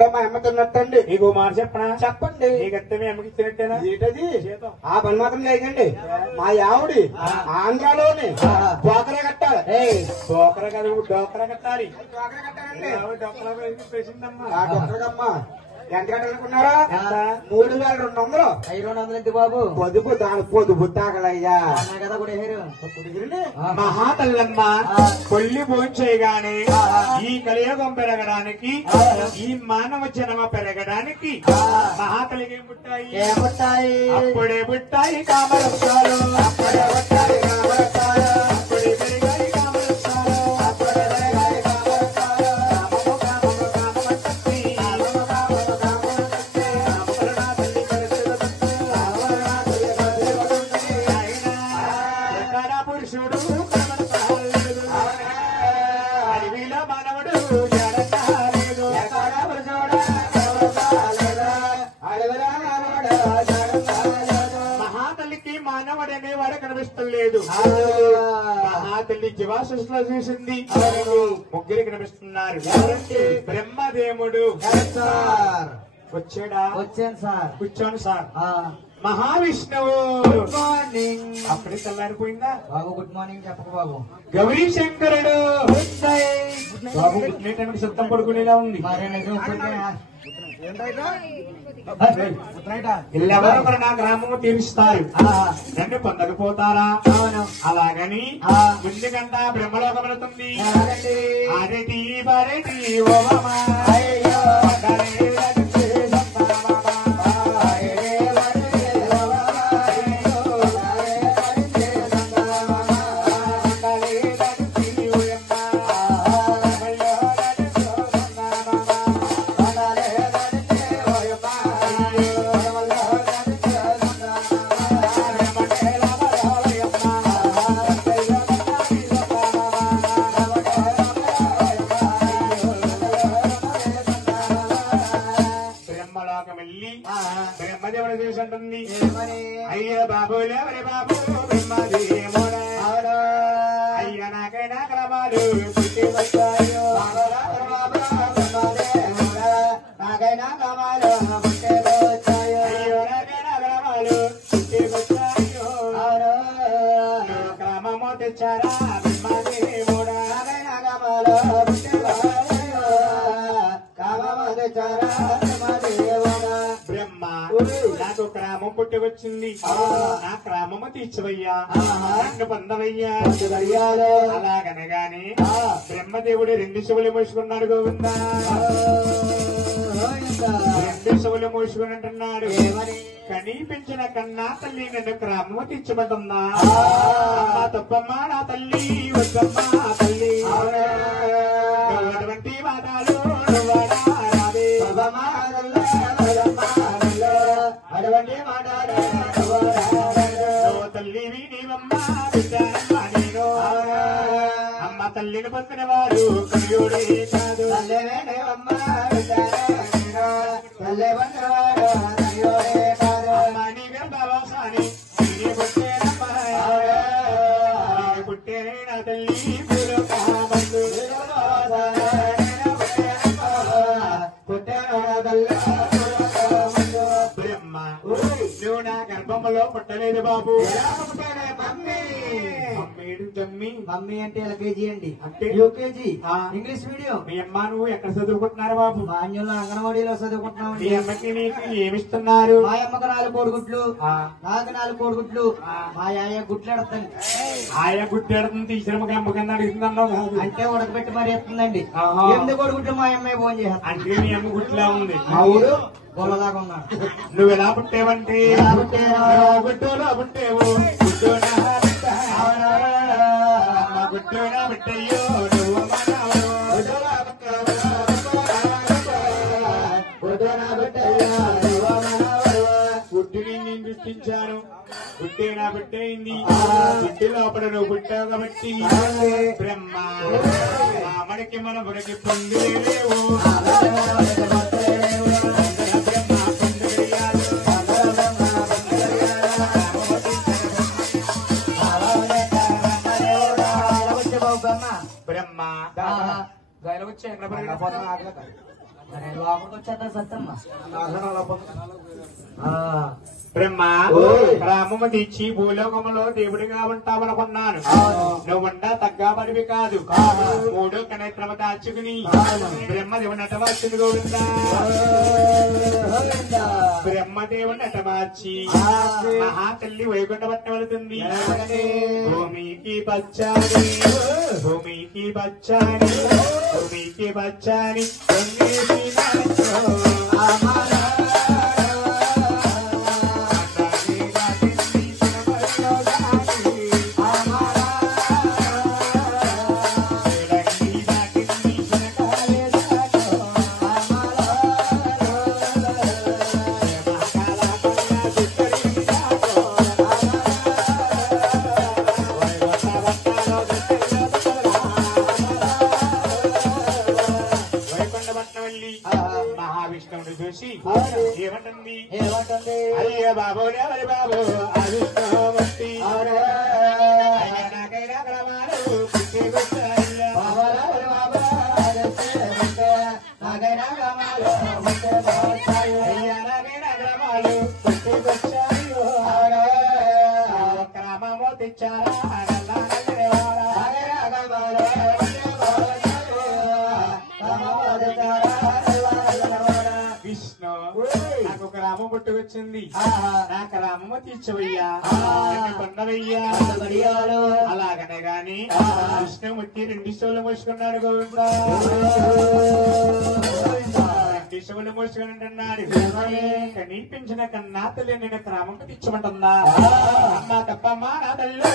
తింటా మా అమ్మ తిన్నట్టండి. నీకు మాట చెప్పనా? చెప్పండి. నీకత్తే మీ అమ్మకి ఇచ్చినట్టేనా? ఏంటది? ఆ పని మాత్రం లేకండి. మా ఆవిడి ఆంధ్రాలోని డోకరా కట్టాలి. డోకరా కాదు, డోకరా కట్టాలి. డోకరా కట్టాలండి. డోకరా పేసిందమ్మా. ఆ డోకరకమ్మా ఎంత కట్టాలనుకున్నారా? 3200. 200 ఎంత బాబు? పొదుపు దాని పొదుపు తాగలయ్యా కదా కూడా మహాతల్లమ్మ కొల్లి భోంచేయగానే ఈ కలియుగం పెరగడానికి, ఈ మానవ జన్మ పెరగడానికి మహాతలికి ఏం పుట్టాయి? ఏముంటాయి? అప్పుడే పుట్టాయి కామరసాలు, అప్పుడే వచ్చాయి కామరసాలు, అప్పుడే పెరిగాయి కామరసాలు, అప్పుడే పెరిగాయి కామరసాలు, కామము కామము కామమట్టి, కామము కామము కామరసత్తి, కామకరుణా తల్లి కరసేదొచ్చి, కామరనా తల్లి కరసేదొచ్చి, ఆయన ఎక్కడ పురుషుడు కనబడతాలేదు, అడవిలో మానవుడు జడతాలేదు, ఎక్కడ పురుషుడా కనబడతాలేదు, అడవిలో మానవుడా జడతాలేదు. మహాతల్లికి మానవుడనే వాడు కనిపిస్తలేదు. మహాతల్లి జీవాసృష్టిలో చూసింది, ముగ్గురు కనిపిస్తున్నారు. బ్రహ్మదేవుడు వచ్చాడా? వచ్చాను సార్. కూర్చోండి సార్. మహావిష్ణువు గుడ్ మార్నింగ్. అప్పుడే తెల్లారిపోయిందా? బాబు గుడ్ మార్నింగ్ చెప్పక బాబు. గౌరీ శంకరుడు బాబు పుట్టిన టైంకి సిద్ధం పడుకునేలా ఉంది. మరి నిజం ఎవరో ఒకరు నా గ్రామము తీరుస్తారు, నన్ను పొందకపోతారా? అవును. అలాగని ముందుకంట బ్రహ్మలోకమవుతుంది. అరటి బరటి ఓమమా అయ్యో బ్రహ్మదేవుడు చూసి అంటుంది, అయ్యో బాబులేవరి బాబు బ్రహ్మదేవుడా, అయ్యో నాకైనా క్రమాలు పుట్టి వచ్చాయో, నాకైనా కావాలో పుట్టే వచ్చాయో, అయ్యో నాకైనా క్రమాలు పుట్టి వచ్చాయో, క్రమము తెచ్చారా బ్రహ్మదేవుడా, నాకైనా కావాలో పుట్టే వచ్చాయో, కామమ తెచ్చారా బ్రహ్మదేవుడా. బ్రహ్మ నాకు క్రామం పుట్టి వచ్చింది, నా క్రామము తీర్చవయ్యా, నన్ను పొందవయ్యా. అలాగనగానే బ్రహ్మదేవుడు 2 శివులు మోసుకున్నాడు. గోవిందా 2 శివులు మోసుకుని అంటున్నాడు, కనిపించిన కన్నా తల్లి నన్ను క్రామము తీర్చబడుతుందా? అమ్మా తప్పమ్మా నా తల్లి, వద్దమ్మా తల్లి, అటువంటి వాదాలు రాదే, అటువంటి మాటలు తల్లివి నీవమ్మా బిడ్డనమ్మా నేను, అమ్మ తల్లిని పొందిన వాడు కయ్యోడే కాదు, అమ్మ నీ గర్భవాసాన్ని నేనే పుట్టేనమ్మా, నేను పుట్టేనే నా తల్లి పూర్వకామందు, బ్రహ్మ నువ్వు నా గర్భంలో పుట్టలేదు బాబు. మమ్మీ అంటే ఎల్కేజీ అండి, అంటే యూకేజీ ఆ. English medium. మీ అమ్మ నువ్వు ఎక్కడ చదువుకుంటున్నారు బాబు? మాన్యంలో అంగన్వాడీలో మీ చదువుకుంటున్నామండి. అమ్మకి నీకు ఏమిస్తున్నారు? మా అమ్మకు 4 కోడిగుడ్లు, ఆ. నాకు 4 కోడిగుడ్లు. మా యాయ గుడ్లు ఎడతాను ఆయా గుడ్డెడతం తీసిన అమ్మ కింద అడుగుతుందన్నావు కాదు. అంటే ఉడకబెట్టి మరి ఎత్తుందండి. ఆహా. 8 కోడిగుడ్లు మా అమ్మాయి ఫోన్ చేస్తాను. అంటే మీ అమ్మ గుట్లా ఉంది. మా ఊరు గొల్లలాగా ఉన్నాడు. నువ్వు ఎలా పుట్టేవంటే ఎలా పుట్టాను? గుడ్డోలా పుట్టేవు, గుడ్డోనా బిడ్డ. అమ్మ గుడ్డోనా బిడ్డయ్యో నువ్వు మనవడు. గుడ్డుని నేను సృష్టించాను, గుడ్డే నా బిడ్డయింది, గుడ్డి లోపల నువ్వు పుట్టావు కాబట్టి బ్రహ్మ రామడికి మన బుడికి పొందేలేవు, బ్రహ్మ గాయలు వచ్చి ఎక్కడ మరి లోపలికి వచ్చేద్దా సత్తమ్మ బ్రహ్మ ఓయ్. రామము తెచ్చి భూలోకములో దేవుడిగా ఉంటావనుకున్నాను నువ్వుండా తగ్గాబడివి కాదు మూడో కనేత్రమ దాచుకుని బ్రహ్మదేవుని నటమార్చింది గోవిందా బ్రహ్మదేవుని నటమార్చి మహాతల్లి వైకుంఠపట్నం వెళుతుంది భూమికి బచ్చాని భూమికి బచ్చాని భూమికి బచ్చాని మహావిష్ణువుని చూసి ఏమంటుంది ఏమంటుంది అయ్యే బాబు అరే బాబు అవిష్ణుమూర్తి నాకైనా క్రమాలు పుట్టికొచ్చాయ్యా అయ్యా నాకైనా క్రమాలు పుట్టికొచ్చాయో క్రమము తెచ్చారా విష్ణు నాకు ఒక రామం పుట్టుకొచ్చింది నాకు రామము తీర్చవయ్యా కొండవయ్యా అలాగనే గాని విష్ణుమూర్తి రెండు శివులు మోసుకున్నాడు గోవిందా రెండు శివులు మోసుకుని అంటున్నాడు కనిపించిన కన్నా తల్లి నేను క్రమం తీర్చమంటుందా అమ్మ తప్పమ్మా నా తల్లి